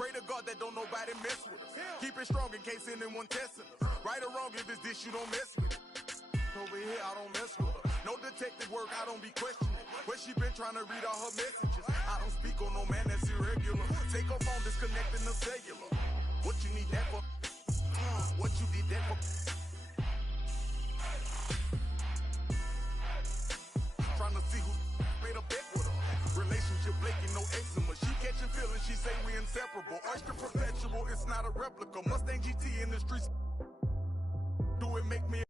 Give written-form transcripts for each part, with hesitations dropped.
Pray to God that don't nobody mess with us. Keep it strong in case anyone testing us. Right or wrong, if it's this, you don't mess with it. Over here, I don't mess with her. No detective work, I don't be questioning. Where she been trying to read all her messages. I don't speak on no man that's irregular. Take her phone, disconnecting the cellular. What you need that for? What you did that for? Trying to see who made a bet with her. Relationship flaking, no eczema. She catching feelings, she say we inseparable. Oyster perpetual, it's not a replica. Mustang GT in the streets. Do it make me...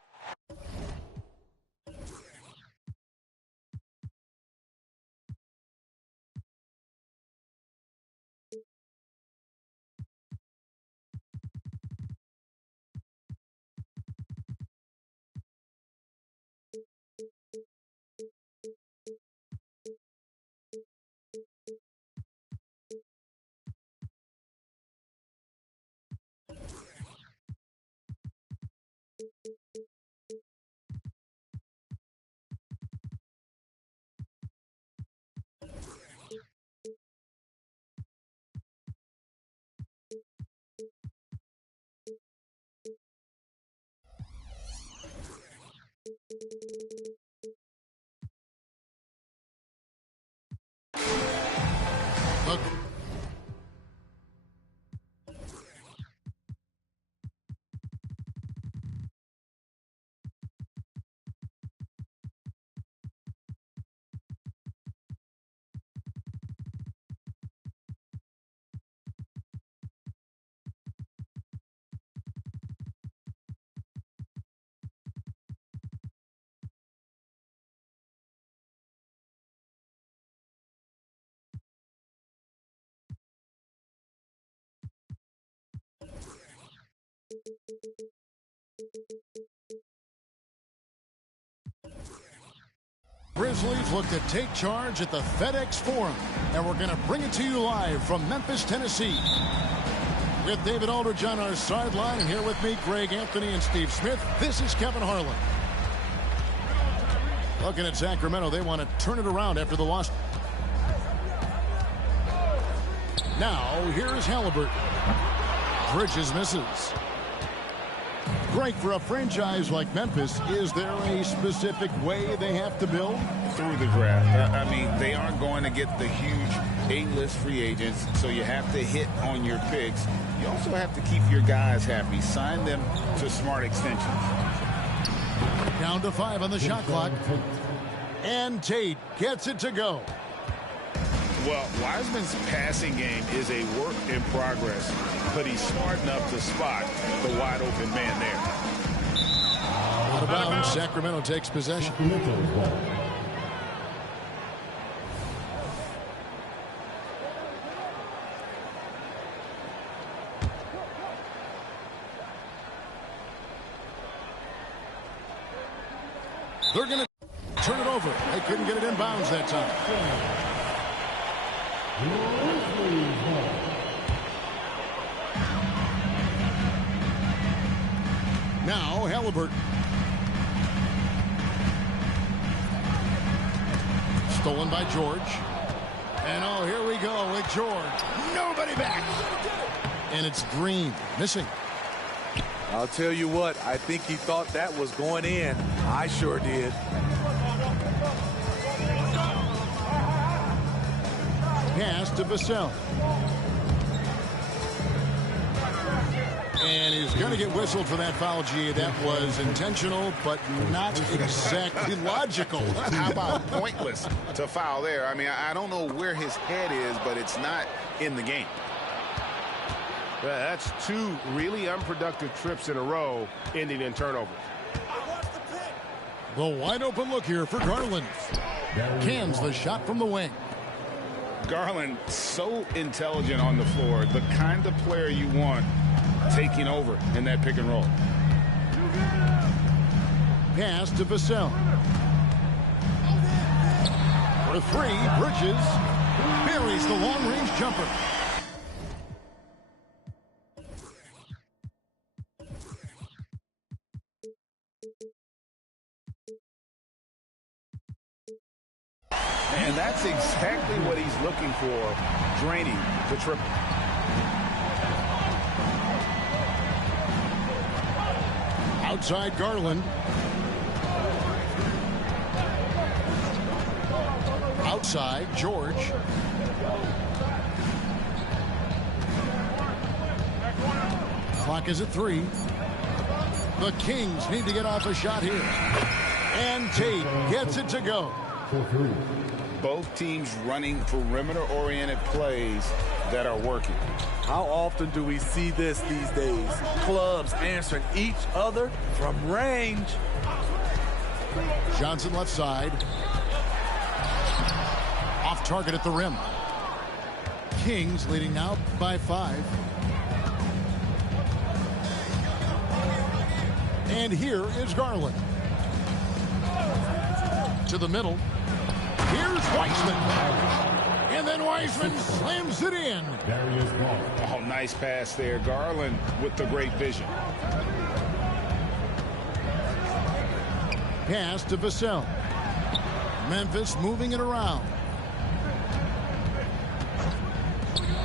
Look. Grizzlies look to take charge at the FedEx Forum, and we're going to bring it to you live from Memphis, Tennessee. With David Aldridge on our sideline, and here with me, Greg Anthony and Steve Smith, this is Kevin Harlan. Looking at Sacramento, they want to turn it around after the loss. Now, here's Halliburton. Bridges misses. Greg, for a franchise like Memphis, is there a specific way they have to build? Through the draft. I mean, they aren't going to get the huge A-list free agents, so you have to hit on your picks. You also have to keep your guys happy. Sign them to smart extensions. Down to 5 on the shot clock. And Tate gets it to go. Well, Wiseman's passing game is a work in progress, but he's smart enough to spot the wide open man there. Out of bounds, Sacramento takes possession. They're going to turn it over. They couldn't get it in bounds that time. Now Halliburton. Stolen by George. And oh, here we go with George. Nobody back. And it's Green missing. I'll tell you what, I think he thought that was going in. I sure did. Pass to Vassell. And he's going to get whistled for that foul, G. That was intentional, but not exactly logical. How about pointless to foul there? I mean, I don't know where his head is, but it's not in the game. Yeah, that's 2 really unproductive trips in a row, ending in turnovers. The wide open look here for Garland. Cans the shot from the wing. Garland, so intelligent on the floor, the kind of player you want taking over in that pick and roll. Pass to Vassell. For 3, Bridges buries the long-range jumper. And that's exactly what he's looking for, draining the triple. Outside Garland. Outside George. Clock is at 3. The Kings need to get off a shot here. And Tate gets it to go. Both teams running perimeter-oriented plays that are working. How often do we see this these days? Clubs answering each other from range. Johnson left side. Off target at the rim. Kings leading now by 5. And here is Garland. To the middle. Here's Weissman. And then Weissman slams it in. Oh, nice pass there. Garland with the great vision. Pass to Vassell. Memphis moving it around.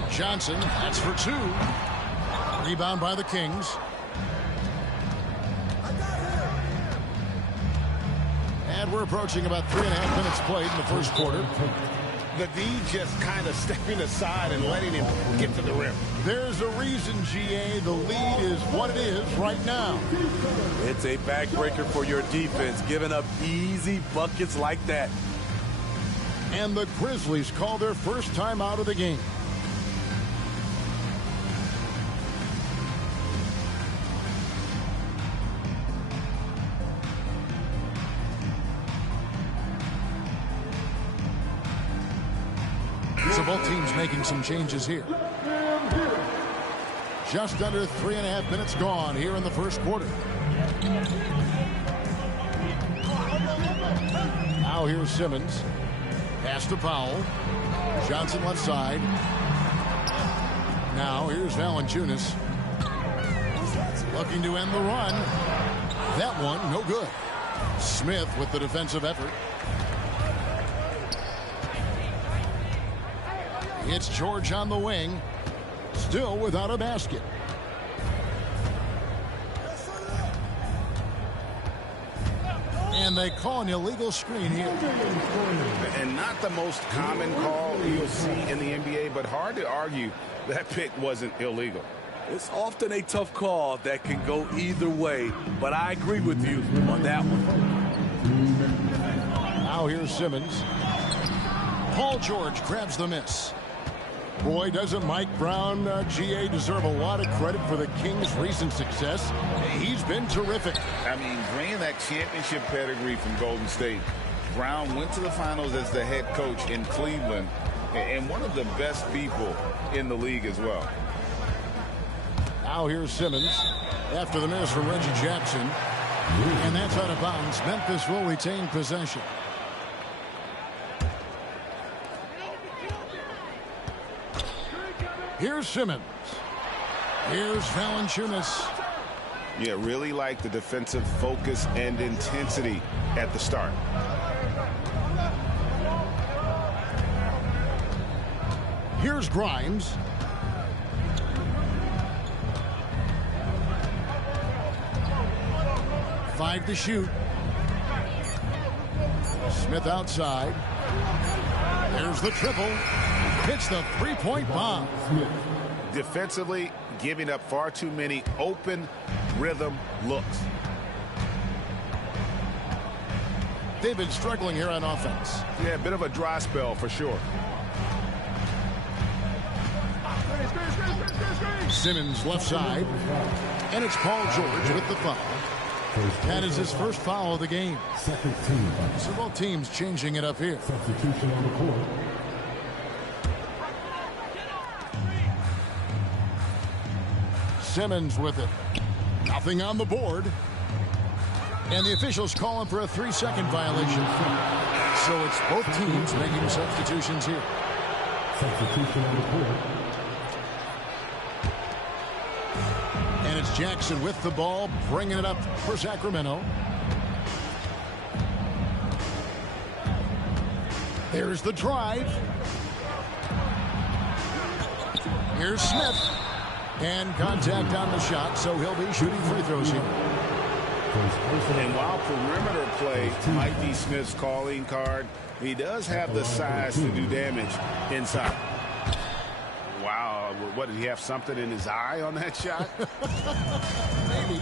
Johnson, that's for 2. Rebound by the Kings. And we're approaching about 3.5 minutes played in the first quarter. The D just kind of stepping aside and letting him get to the rim. There's a reason, GA, the lead is what it is right now. It's a backbreaker for your defense, giving up easy buckets like that. And the Grizzlies call their first time out of the game. So both teams making some changes here. Just under 3.5 minutes gone here in the first quarter. Now here's Simmons. Pass to Powell. Johnson left side. Now here's Valanciunas. Looking to end the run. That one, no good. Smith with the defensive effort. It's George on the wing. Still without a basket. And they call an illegal screen here. And not the most common call you'll see in the NBA, but hard to argue that pick wasn't illegal. It's often a tough call that can go either way, but I agree with you on that one. Now here's Simmons. Paul George grabs the miss. Boy, doesn't Mike Brown, GA, deserve a lot of credit for the Kings' recent success. He's been terrific. I mean, bringing that championship pedigree from Golden State, Brown went to the finals as the head coach in Cleveland and one of the best people in the league as well. Now here's Simmons after the miss from Reggie Jackson. And that's out of bounds. Memphis will retain possession. Here's Simmons. Here's Valanciunas. Yeah, really like the defensive focus and intensity at the start. Here's Grimes. Five to shoot. Smith outside. There's the triple. Hits the three-point bomb. Defensively, giving up far too many open rhythm looks. They've been struggling here on offense. Yeah, a bit of a dry spell for sure. Simmons left side. And it's Paul George with the foul. That is his first foul of the game. So both teams changing it up here. Substitution on the court. Simmons with it. Nothing on the board. And the officials calling for a 3-second violation. So it's both teams making substitutions here. Substitution on the court. And it's Jackson with the ball, bringing it up for Sacramento. There's the drive. Here's Smith. And contact on the shot, so he'll be shooting free throws here. And while perimeter play might be Smith's calling card, he does have the size to do damage inside. Wow, what, did he have something in his eye on that shot? Maybe.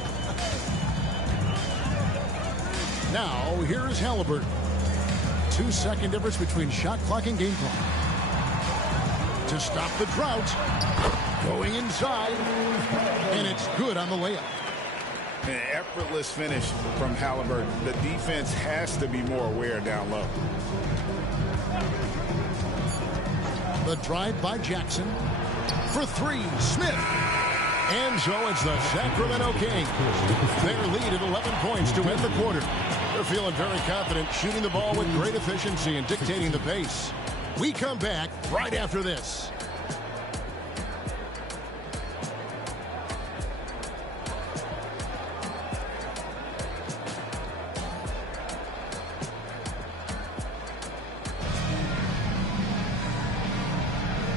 Now, here's Halliburton. 2-second difference between shot clock and game clock. To stop the drought. Going inside. And it's good on the layup. An effortless finish from Halliburton. The defense has to be more aware down low. The drive by Jackson. For three, Smith. And so it's the Sacramento Kings. Their lead at 11 points to end the quarter. They're feeling very confident, shooting the ball with great efficiency and dictating the pace. We come back right after this.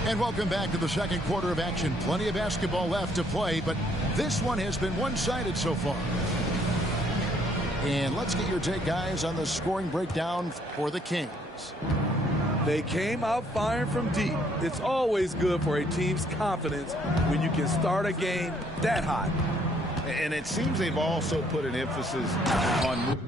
And welcome back to the second quarter of action. Plenty of basketball left to play, but this one has been one-sided so far. And let's get your take, guys, on the scoring breakdown for the Kings. They came out firing from deep. It's always good for a team's confidence when you can start a game that hot. And it seems they've also put an emphasis on...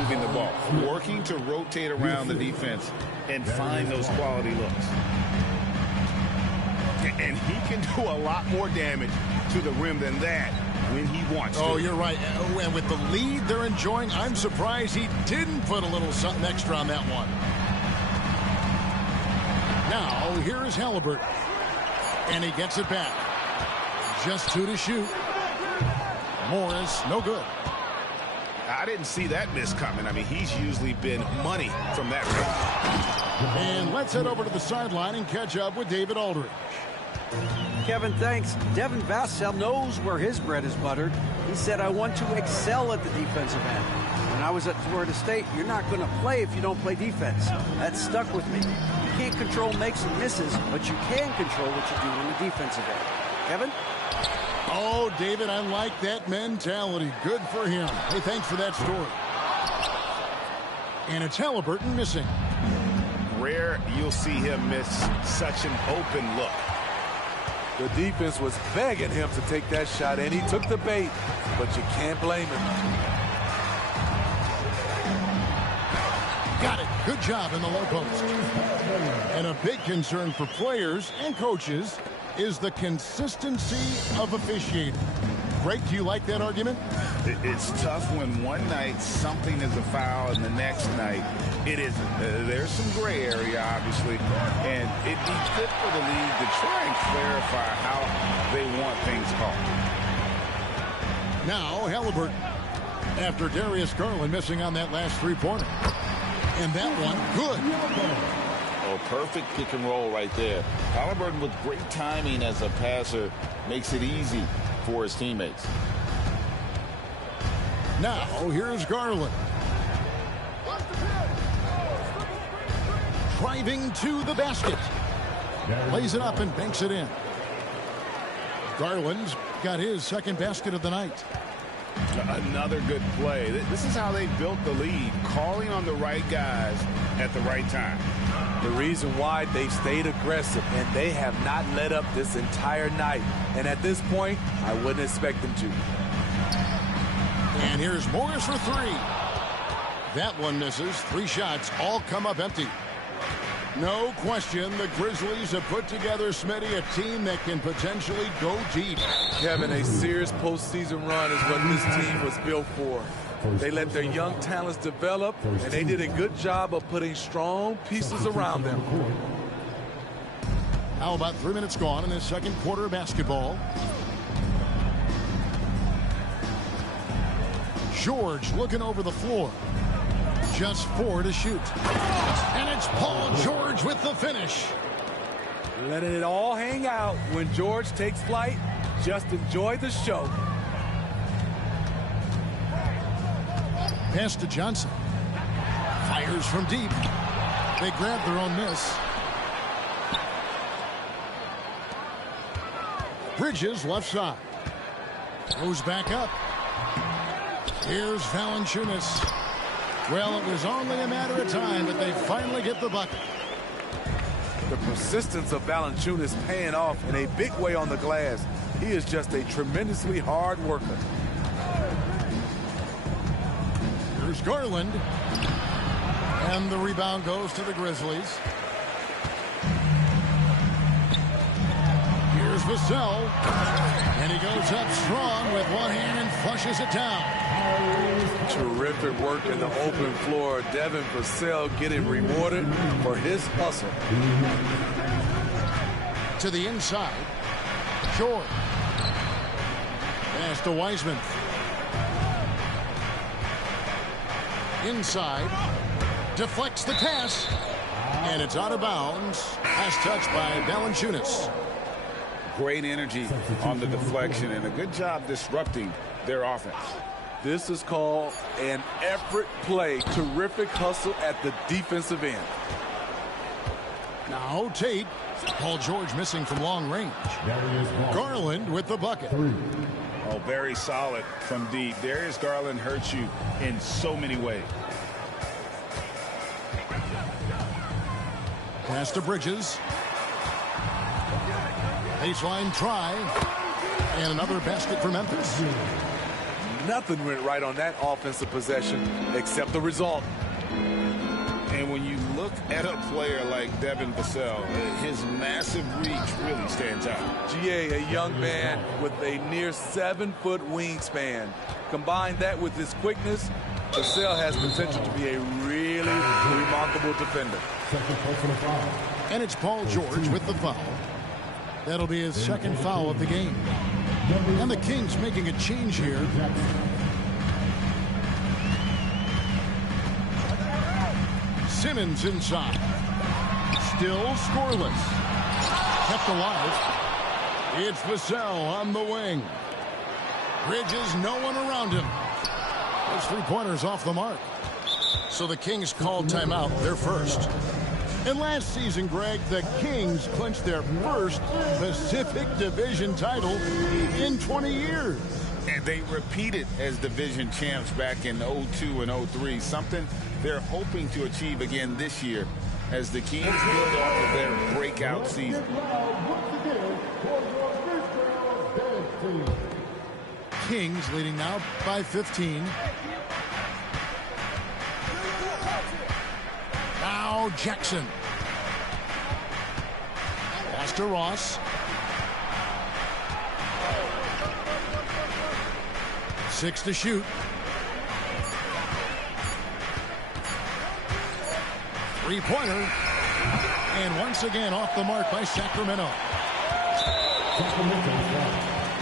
moving the ball, working to rotate around the defense and find those quality looks. And he can do a lot more damage to the rim than that when he wants to. Oh, you're right. And with the lead they're enjoying, I'm surprised he didn't put a little something extra on that one. Now, here's Halliburton. And he gets it back. Just 2 to shoot. Morris, no good. I didn't see that miss coming. I mean, he's usually been money from that range. And let's head over to the sideline and catch up with David Aldridge. Kevin, thanks. Devin Vassell knows where his bread is buttered. He said, I want to excel at the defensive end. When I was at Florida State, you're not going to play if you don't play defense. That stuck with me. You can't control makes and misses, but you can control what you do on the defensive end. Kevin? Oh, David, I like that mentality. Good for him. Hey, thanks for that story. And it's Halliburton missing. Rare you'll see him miss such an open look. The defense was begging him to take that shot, and he took the bait, but you can't blame him. Got it. Good job in the low post. And a big concern for players and coaches is the consistency of officiating. Greg, do you like that argument? It's tough when one night something is a foul and the next night it isn't. There's some gray area, obviously, and it'd be good for the league to try and clarify how they want things called. Now, Halliburton, after Darius Garland missing on that last three-pointer. And that one, good. Oh, perfect pick and roll right there. Halliburton with great timing as a passer makes it easy for his teammates. Now, here's Garland. Driving to the basket. Lays it up and banks it in. Garland's got his second basket of the night. Another good play. This is how they built the lead, calling on the right guys at the right time. The reason why they've stayed aggressive, and they have not let up this entire night. And at this point, I wouldn't expect them to. And here's Morris for three. That one misses. 3 shots all come up empty. No question, the Grizzlies have put together, Smitty, a team that can potentially go deep. Kevin, a serious postseason run is what this team was built for. They let their young talents develop, and they did a good job of putting strong pieces around them. How about 3 minutes gone in this second quarter of basketball? George looking over the floor. Just 4 to shoot. And it's Paul George with the finish. Letting it all hang out when George takes flight. Just enjoy the show. Pass to Johnson. Fires from deep. They grab their own miss. Bridges left side. Goes back up. Here's Valanciunas. Well, it was only a matter of time, but they finally get the bucket. The persistence of Valanciunas paying off in a big way on the glass. He is just a tremendously hard worker. Here's Garland. And the rebound goes to the Grizzlies. Here's Vassell. And he goes up strong with one hand and flushes it down. Terrific work in the open floor. Devin Vassell getting rewarded for his hustle. To the inside. George. Pass to Wiseman. Inside. Deflects the pass. And it's out of bounds. Pass touched by Valanciunas. Great energy on the deflection and a good job disrupting their offense. This is called an effort play. Terrific hustle at the defensive end. Now Tate. Paul George missing from long range. Garland with the bucket. Oh, very solid from deep. Darius Garland hurts you in so many ways. Pass to Bridges. Baseline try. And another basket for Memphis. Nothing went right on that offensive possession except the result. And when you look at a player like Devin Vassell, his massive reach really stands out. GA, a young man with a near 7-foot wingspan. Combine that with his quickness, Vassell has potential to be a really remarkable defender. And it's Paul George with the foul. That'll be his second foul of the game. And the Kings making a change here. Simmons inside. Still scoreless. Kept alive. It's Vassell on the wing. Bridges, no one around him. Those three-pointers off the mark. So the Kings called timeout. They're first. And last season, Greg, the Kings clinched their first Pacific Division title in 20 years. And they repeated as division champs back in 02 and 03, something they're hoping to achieve again this year as the Kings build off of their breakout season. Kings leading now by 15. Now Jackson. Pass to Ross. 6 to shoot. Three-pointer. And once again off the mark by Sacramento.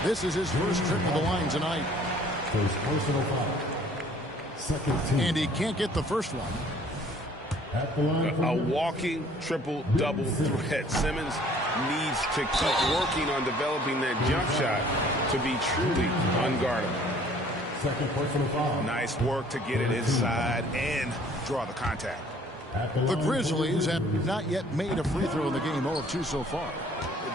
This is his first trip to the line tonight. First personal foul. Second team. And he can't get the first one. At the line A walking triple-double threat. Simmons needs to keep working on developing that jump shot to be truly unguardable. Second personal foul. Nice work to get it inside and draw the contact. The Grizzlies have not yet made a free throw in the game, 0 of 2 so far.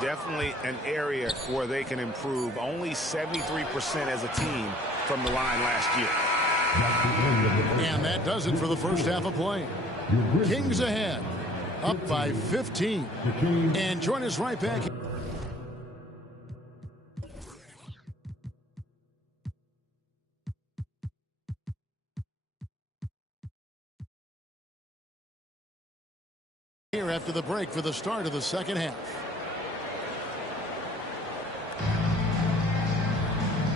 Definitely an area where they can improve. Only 73% as a team from the line last year. And that does it for the first half of play. Kings ahead, up by 15. And join us right back. Here after the break for the start of the second half.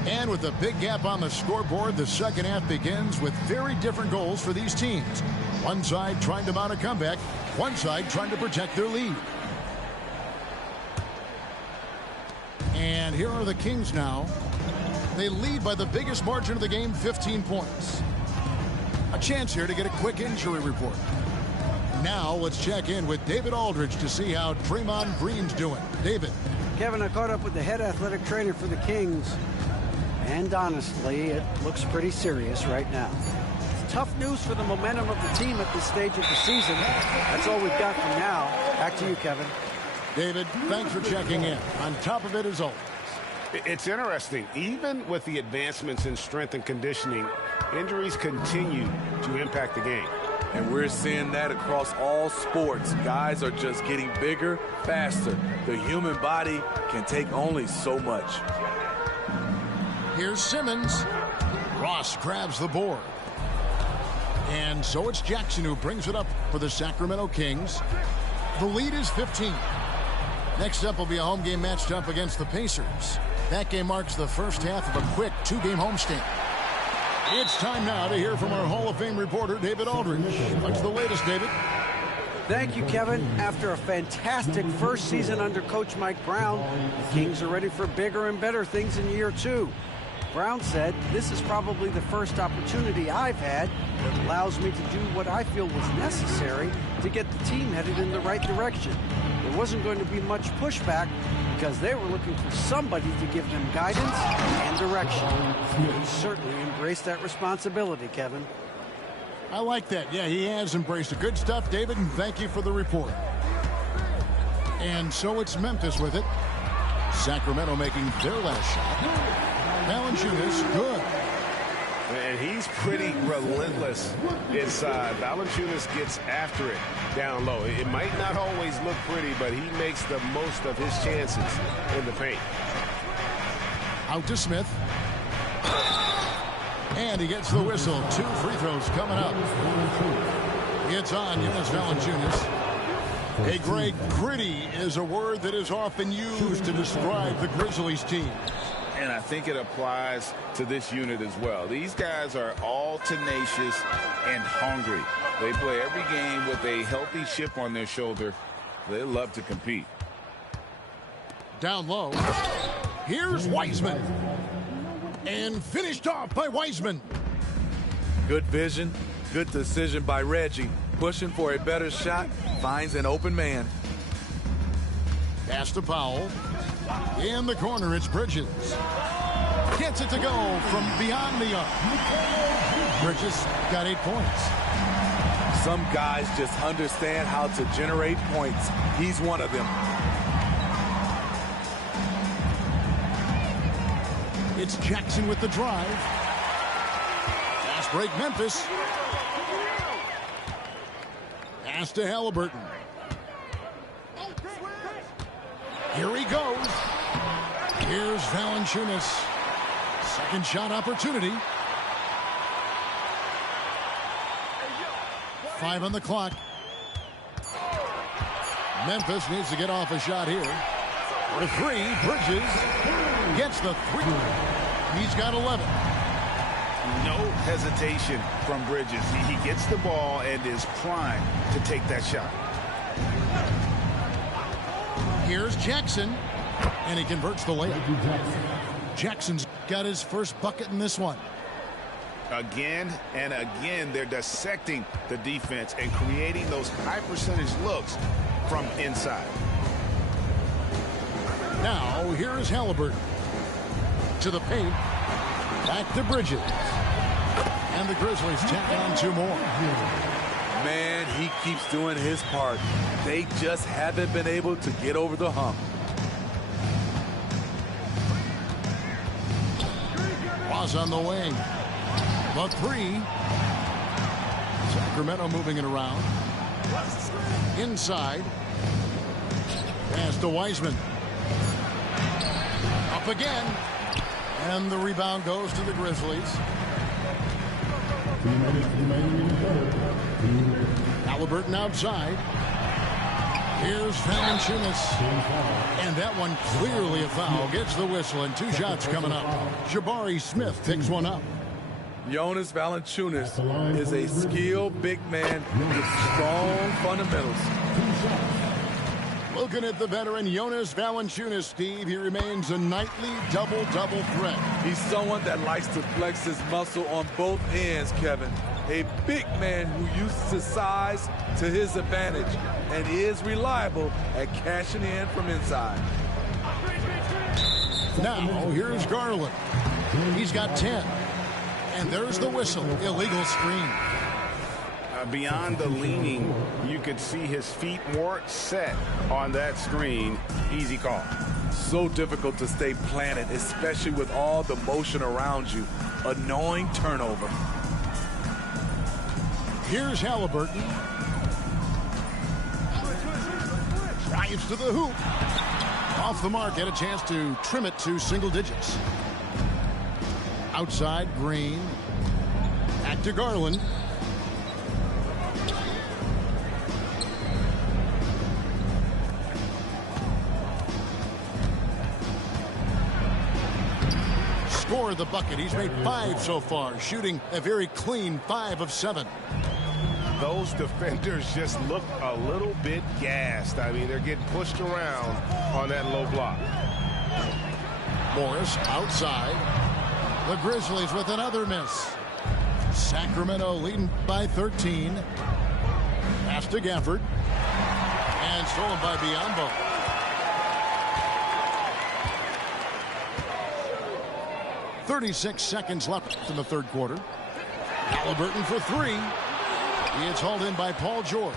And with a big gap on the scoreboard, the second half begins with very different goals for these teams. One side trying to mount a comeback, one side trying to protect their lead. And here are the Kings now. They lead by the biggest margin of the game, 15 points. A chance here to get a quick injury report. Now let's check in with David Aldridge to see how Draymond Green's doing. David. Kevin, I caught up with the head athletic trainer for the Kings. And honestly, it looks pretty serious right now. tough news for the momentum of the team at this stage of the season. That's all we've got for now. Back to you, Kevin. David, thanks for checking in. On top of it as always. It's interesting. Even with the advancements in strength and conditioning, injuries continue to impact the game. And we're seeing that across all sports. Guys are just getting bigger, faster. The human body can take only so much. Here's Simmons. Ross grabs the board. And so it's Jackson who brings it up for the Sacramento Kings. The lead is 15. Next up will be a home game matched up against the Pacers. That game marks the first half of a quick two-game homestand. It's time now to hear from our Hall of Fame reporter, David Aldridge. What's the latest, David? Thank you, Kevin. After a fantastic first season under Coach Mike Brown, the Kings are ready for bigger and better things in year 2. Brown said, "This is probably the first opportunity I've had that allows me to do what I feel was necessary to get the team headed in the right direction." There wasn't going to be much pushback because they were looking for somebody to give them guidance and direction. He certainly embraced that responsibility, Kevin. I like that. Yeah, he has embraced it. Good stuff, David, and thank you for the report. And so it's Memphis with it. Sacramento making their last shot. Valanciunas, good. And he's pretty relentless inside. Valanciunas gets after it down low. It might not always look pretty, but he makes the most of his chances in the paint. Out to Smith. And he gets the whistle. 2 free throws coming up. It's on Jonas Valanciunas. Hey, Greg, gritty is a word that is often used to describe the Grizzlies team. And I think it applies to this unit as well. These guys are all tenacious and hungry. They play every game with a healthy chip on their shoulder. They love to compete. Down low. Here's Wiseman. And finished off by Wiseman. Good vision, good decision by Reggie. Pushing for a better shot, finds an open man. Pass to Powell. In the corner, it's Bridges. Gets it to go from beyond the arc. Bridges got 8 points. Some guys just understand how to generate points. He's one of them. It's Jackson with the drive. Fast break, Memphis. Pass to Halliburton. Here he goes. Here's Valanciunas. Second shot opportunity. 5 on the clock. Memphis needs to get off a shot here. For 3, Bridges gets the 3. He's got 11. No hesitation from Bridges. He gets the ball and is primed to take that shot. Here's Jackson, and he converts the layup. Jackson's got his first bucket in this one. Again and again, they're dissecting the defense and creating those high percentage looks from inside. Now, here is Halliburton. To the paint. Back to Bridges. And the Grizzlies tack on 2 more. Man, he keeps doing his part. They just haven't been able to get over the hump. Ross on the wing. The 3. Sacramento moving it around. Inside. Pass to Wiseman. Up again. And the rebound goes to the Grizzlies. Halliburton outside. Here's Valanciunas. And that one clearly a foul. Gets the whistle and 2 shots coming up. Jabari Smith picks one up. Jonas Valanciunas is a skilled big man with strong fundamentals. Looking at the veteran Jonas Valanciunas, Steve, he remains a nightly double-double threat. He's someone that likes to flex his muscle on both ends, Kevin. A big man who uses his size to his advantage and is reliable at cashing in from inside. Now, here's Garland. He's got 10. And there's the whistle. Illegal screen. Beyond the leaning, you could see his feet more set on that screen. Easy call. So difficult to stay planted, especially with all the motion around you. Annoying turnover. Here's Halliburton. Drives to the hoop. Off the mark, had a chance to trim it to single digits. Outside, Green. Back to Garland. Scored the bucket. He's made 5 so far, shooting a very clean 5 of 7. Those defenders just look a little bit gassed. I mean, they're getting pushed around on that low block. Morris outside. The Grizzlies with another miss. Sacramento leading by 13. Pass to Gafford. And stolen by Biyombo. .36 seconds left in the third quarter. Halliburton for 3. It's hauled in by Paul George.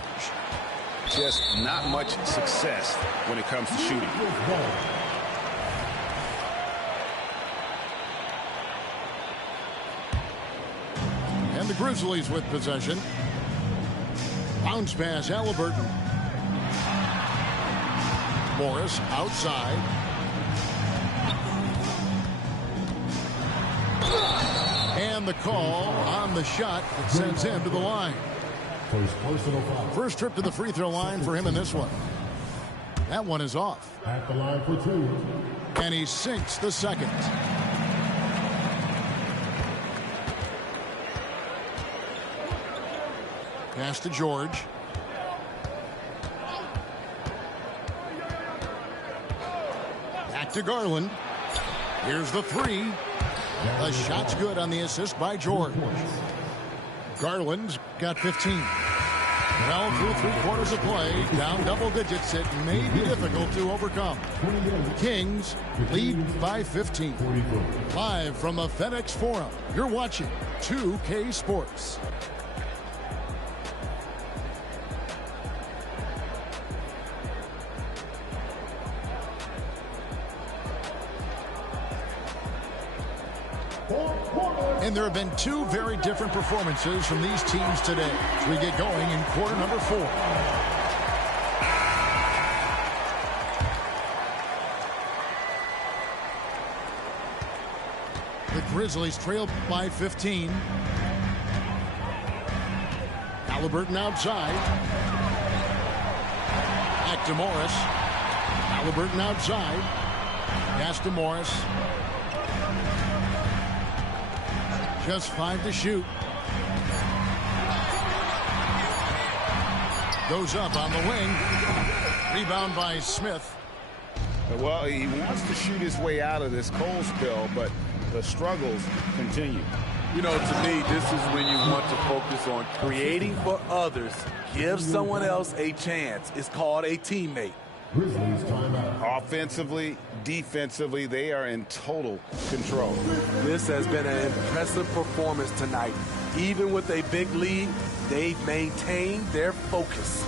Just not much success when it comes to shooting. And the Grizzlies with possession. Bounce pass, Halliburton. Morris outside. And the call on the shot that sends him to the line. First trip to the free throw line for him in this one. That one is off. At the line for 2. And he sinks the second. Pass to George. Back to Garland. Here's the 3. The shot's good on the assist by George. Garland's got 15. Well, through 3 quarters of play, down double digits, it may be difficult to overcome. Kings lead by 15. Live from the FedEx Forum, you're watching 2K Sports. And there have been 2 very different performances from these teams today as we get going in quarter number 4. The Grizzlies trail by 15. Halliburton outside. Back to Morris. Halliburton outside. Pass to Morris. Just 5 to shoot. Goes up on the wing. Rebound by Smith. Well, he wants to shoot his way out of this cold spell, but the struggles continue. You know, to me, this is when you want to focus on creating for others. Give someone else a chance. It's called a teammate. Grizzlies timeout. Offensively, defensively, they are in total control. This has been an impressive performance tonight. Even with a big lead, they've maintained their focus.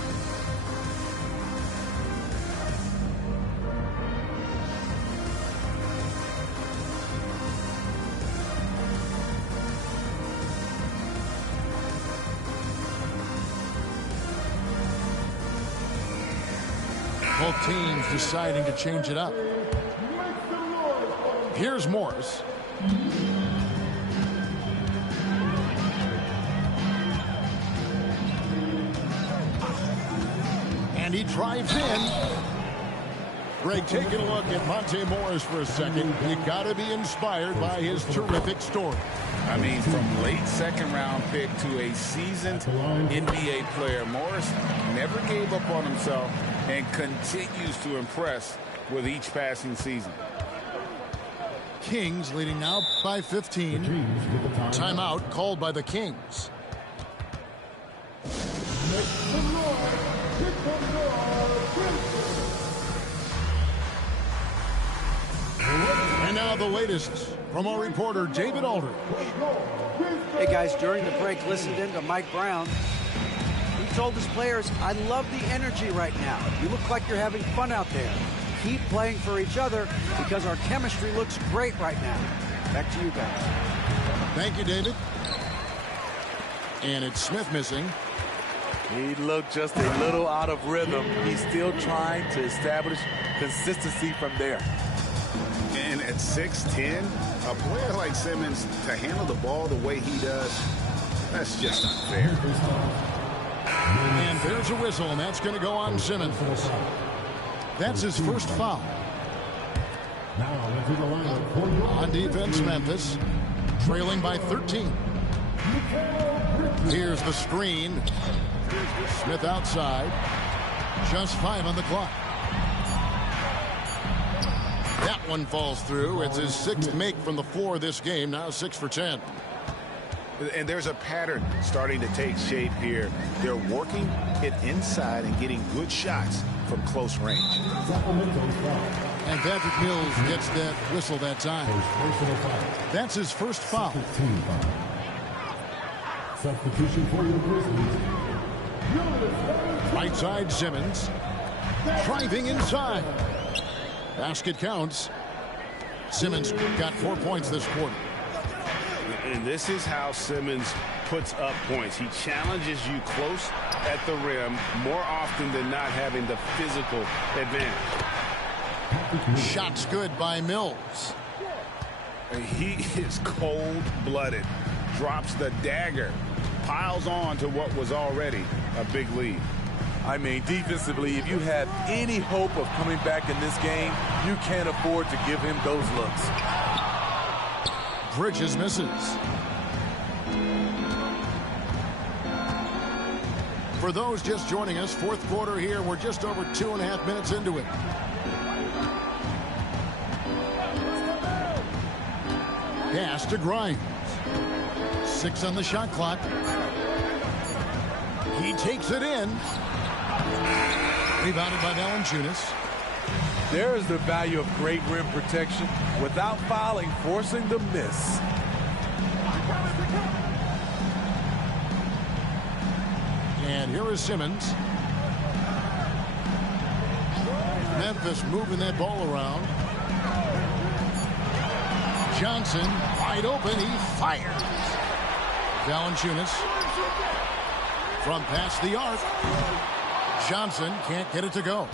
Both teams deciding to change it up. Here's Morris. And he drives in. Greg, taking a look at Monte Morris for a second. You got to be inspired by his terrific story. I mean, from late second-round pick to a seasoned NBA player, Morris never gave up on himself and continues to impress with each passing season. Kings leading now by 15. Timeout called by the Kings. And And now the latest from our reporter, David Aldridge. Hey, guys, during the break, listened in to Mike Brown. He told his players, I love the energy right now. You look like you're having fun out there. Keep playing for each other because our chemistry looks great right now. Back to you guys. Thank you, David. And it's Smith missing. He looked just a little out of rhythm. He's still trying to establish consistency from there. And at 6'10", a player like Simmons, to handle the ball the way he does, that's just unfair. And there's a whistle, and that's going to go on Simmons. That's his first foul. On defense, Memphis, trailing by 13. Here's the screen. Smith outside. Just 5 on the clock. That one falls through. It's his 6th make from the floor this game. Now 6 for 10. And there's a pattern starting to take shape here. They're working it inside and getting good shots from close range. And Patrick Mills gets that whistle that time. That's his first foul. Substitution for your Grizzlies. Right side, Simmons. Driving inside. Basket counts. Simmons got 4 points this quarter. And this is how Simmons puts up points. He challenges you close at the rim more often than not, having the physical advantage. Shots good by Mills. He is cold-blooded. Drops the dagger. Piles on to what was already a big lead. I mean, defensively, if you have any hope of coming back in this game, you can't afford to give him those looks. Bridges misses. For those just joining us, fourth quarter here. We're just over 2.5 minutes into it. Pass to Grimes. 6 on the shot clock. He takes it in. Rebounded by Valanciunas. There is the value of great rim protection without fouling, forcing the miss. And here is Simmons. Memphis moving that ball around. Johnson wide open. He fires. Valanciunas from past the arc. Johnson can't get it to go.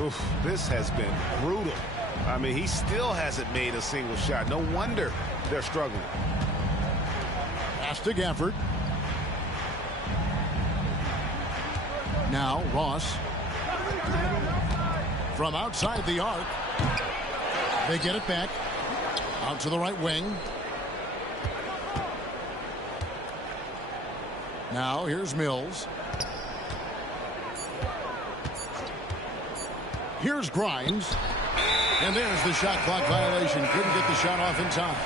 Oof, this has been brutal. I mean, he still hasn't made a single shot. No wonder they're struggling. Pass to Gafford. Now Ross. From outside the arc. They get it back. Out to the right wing. Now here's Mills. Here's Grimes. And there's the shot clock violation. Couldn't get the shot off in time.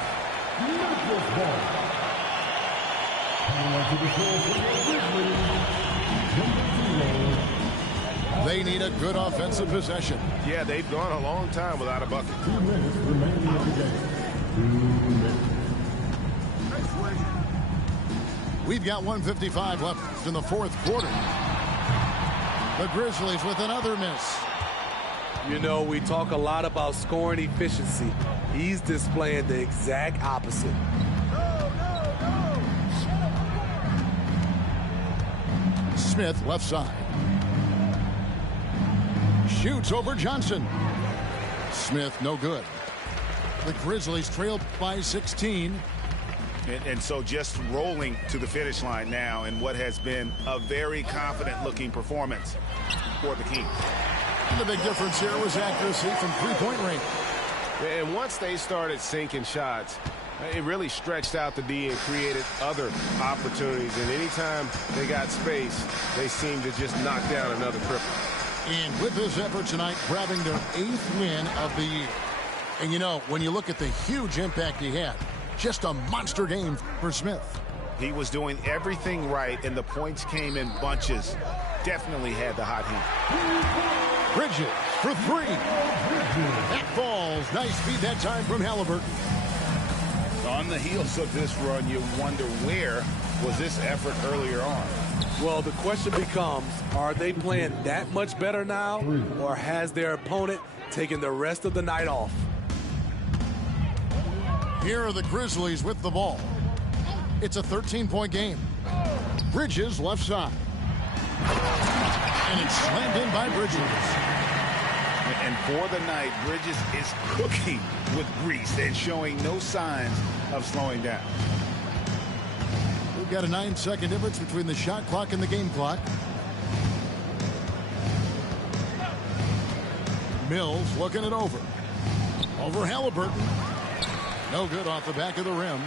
They need a good offensive possession. Yeah, they've gone a long time without a bucket. 2 minutes remaining in the game. 2 minutes. We've got 1:55 left in the fourth quarter. The Grizzlies with another miss. You know, we talk a lot about scoring efficiency. He's displaying the exact opposite. Smith left side. Shoots over Johnson. Smith no good. The Grizzlies trailed by 16. And so just rolling to the finish line now in what has been a very confident-looking performance for the Kings. The big difference here was accuracy from three-point range. And once they started sinking shots, it really stretched out the D and created other opportunities. And anytime they got space, they seemed to just knock down another triple. And with this effort tonight, grabbing their 8th win of the year. And you know, when you look at the huge impact he had, just a monster game for Smith. He was doing everything right, and the points came in bunches. Definitely had the hot hand. Bridges for three. That falls. Nice feed that time from Halliburton. On the heels of this run, you wonder where was this effort earlier on? Well, the question becomes, are they playing that much better now, or has their opponent taken the rest of the night off? Here are the Grizzlies with the ball. It's a 13-point game. Bridges left side. And it's slammed in by Bridges. And for the night, Bridges is cooking with grease and showing no signs of slowing down. We've got a 9-second difference between the shot clock and the game clock. Mills looking it over. Over Halliburton. No good off the back of the rim.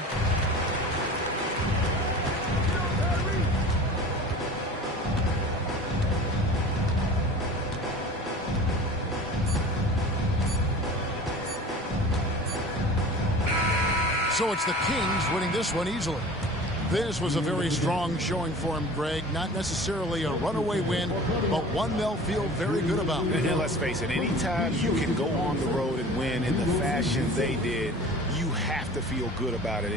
So it's the Kings winning this one easily. This was a very strong showing for him, Greg. Not necessarily a runaway win, but one they'll feel very good about. And let's face it, anytime you can go on the road and win in the fashion they did, you have to feel good about it.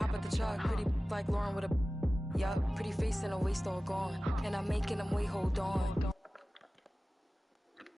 Up at the truck, pretty like Lauren with a yup, pretty face and a waist all gone. And I'm making them wait, hold on.